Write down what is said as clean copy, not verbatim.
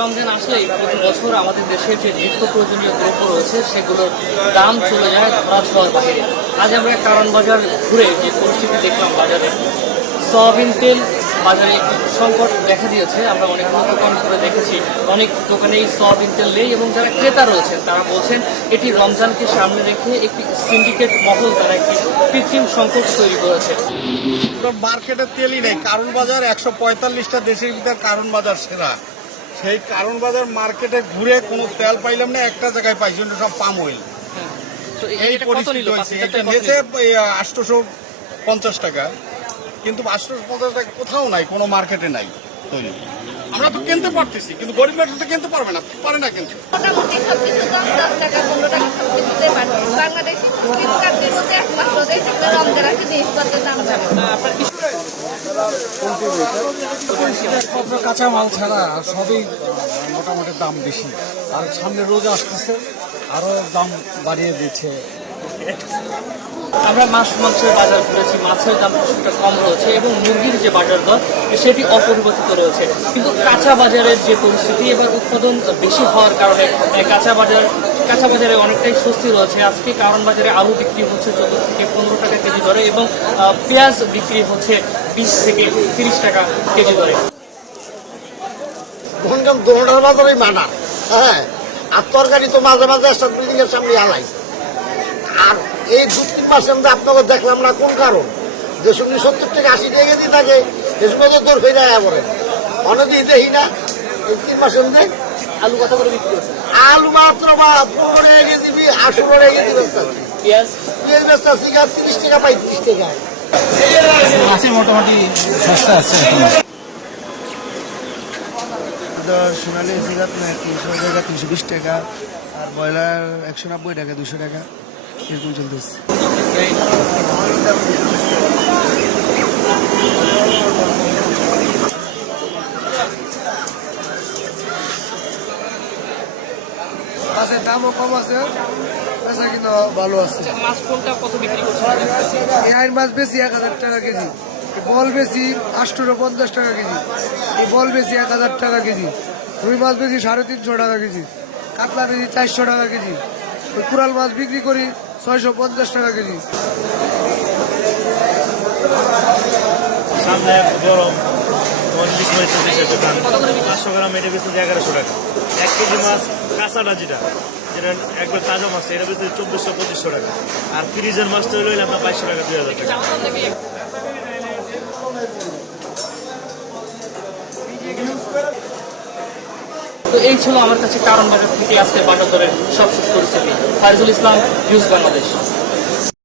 রমজান আসলেই প্রতি বছর আমাদের দেশের যে নিত্য প্রয়োজনীয় দ্রব্য রয়েছে সেগুলোর দাম চলে যায় ধরা ছোঁয়ার বাইরে। আজ আমরা কারণ বাজার ঘুরে যে পরিস্থিতি দেখলাম বাজারে, সয়াবিন তেল বাজারে একটি সংকট দেখা দিয়েছে। আমরা অনেকগুলো দোকান করে দেখেছি, অনেক দোকানেই সয়াবিন তেল নেই এবং যারা ক্রেতা রয়েছেন তারা বলছেন এটি রমজানকে সামনে রেখে একটি সিন্ডিকেট মহল তারা একটি কৃত্রিম সংকট তৈরি করেছে। মার্কেটের তেলই নেই। কারণ বাজার 145টা দেশের ভিতরে কারণ বাজার সেরা। সেই কারণ বাজার মার্কেটে ঘুরে কোনো তেল পাইলাম না, একটা জায়গায় পাইছি সব পাম অয়েল। এই পরিস্থিতি হয়েছে। এটা নিয়েছে 850 টাকা, কিন্তু 850 টাকা কোথাও নাই, কোনো মার্কেটে নাই তৈরি। আমরা তো কিনতে পারতেছি, কিন্তু গরিব মানুষ তো কিনতে পারে না কিন্তু। মোটামুটি সবকিছু 10 টাকা 15 টাকা সবকিছুতেই বাড়ছে। বাংলাদেশি কান্ট্রির মধ্যে একমাত্র দেশ যেখানে রমজান আসে জিনিসপত্রের দাম যাবে। কাঁচামাল ছাড়া সবই মোটামুটি দাম বেশি, আর সামনে রোজা আসতেছে আরো দাম বাড়িয়ে দিচ্ছে। আমরা মাছ মাংসের বাজার করেছি, মাছের দাম কিছুটা কম রয়েছে এবং মুরগির যে বাজার দর সেটি অপরিবর্তিত রয়েছে। কিন্তু কাঁচা বাজারের যে পরিস্থিতি, এবার উৎপাদন বেশি হওয়ার কারণে কাঁচা বাজারে অনেকটাই স্বস্তি রয়েছে। আজকে কারণ বাজারে আলু বিক্রি হচ্ছে 14 থেকে 15 টাকা কেজি দরে এবং পেঁয়াজ বিক্রি হচ্ছে 20 থেকে 30 টাকা কেজি দরে। দোকানদার বাজারেই মানা, হ্যাঁ, আর তরকারি তো মাঝে মাঝে একটা বিল্ডিং এর সামনে আলাই। আর এই 2-3 মাসে আমরা আপনাকে দেখলাম না, কোন কারণ যে সঙ্গে 70 থেকে 80 টাকা কেজি থাকে, এ সময় তো তোর ফেরা পড়ে অনেকদিন দেখি না। এই 3 মাসের মধ্যে আলু কত করে বিক্রি হচ্ছে? আলু মাত্র বা 15 টাকা কেজি, 80 টাকা কেজি বেচতে। পেঁয়াজ বেচতে 30 টাকা, 35 টাকা। আছে মোটামুটি সস্তা আছে। সোনালি সিগাত 300 টাকা, 320 টাকা, আর ব্রয়লার 190 টাকা, 200 টাকা এরকম চলতেছে। মাছের দামও কম আছে, পেঁচা কিন্তু ভালো আছে। মাছ কোনটা কত বিক্রি করছে? এই আইন মাছ বেশি 1000 টাকা কেজি, বল বেশি 850 টাকা কেজি, এই বল বেশি 1000 টাকা কেজি, রুই মাছ বেশি 350 টাকা কেজি, কাতলা বেশি 400 টাকা কেজি, ওই কুড়াল মাছ বিক্রি করি 650 টাকা কেজি। সামনে গরম 500 গ্রাম এটা বেশি 1100 টাকা। 1 কেজি মাছ কাঁচাটা যেটা একবার তাজা মাছ, এটা বেশি 2400-2500 টাকা। আর ফ্রিজের মাছটা হইলে আপনার 500 টাকা, 2000 টাকা। তো এই ছিল আমার কাছে কারণ বাজার থেকে আজকে বাজার দরের সব পরিস্থিতি। ফারিজুল ইসলাম, নিউজ বাংলাদেশ।